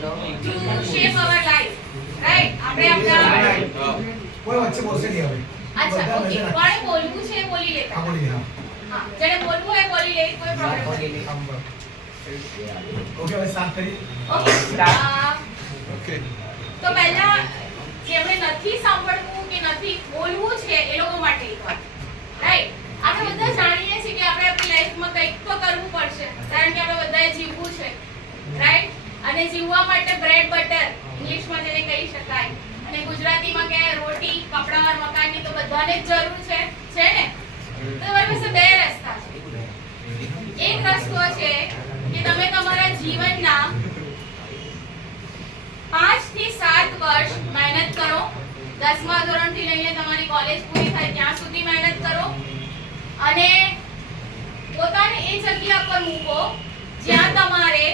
to shape our life, right? આપણે આપણા કોઈ વચ્ચે બોલશે નહીં હવે. અચ્છા ઓકે કોણે બોલવું છે એ બોલી લેતા. હા બોલી લે. હા જેને બોલવું હોય એ બોલી લે, કોઈ પ્રોબ્લેમ નથી. ઓકે હવે સ્ટાર્ટ કરીએ. ઓકે ઓકે તો પહેલા જેમને નથી સાંભળવું કે નથી બોલવું છે એ લોકો માટે એક વાત, રાઈટ? આપણે બધા જાણીએ છીએ કે આપણે આપણી લાઈફમાં કંઈક તો કરવું પડશે, કારણ કે આપણે બધાએ જીવવું છે, રાઈટ? અને જીવવા માટે બ્રેડ બટર ઇંગ્લિશમાં જેને કહી શકાય, અને ગુજરાતીમાં કે રોટી કપડા મકાનની તો બધાને જ જરૂર છે ને? તો તમારી પાસે બે રસ્તા છે. એક રસ્તો છે કે તમે તમારા જીવનના 5 થી 7 વર્ષ મહેનત કરો, 10મા ધોરણથી લઈને તમારી કોલેજ પૂરી થાય ત્યાં સુધી મહેનત કરો, અને પોતાને એ જગ્યા પર મૂકો જ્યાં તમારે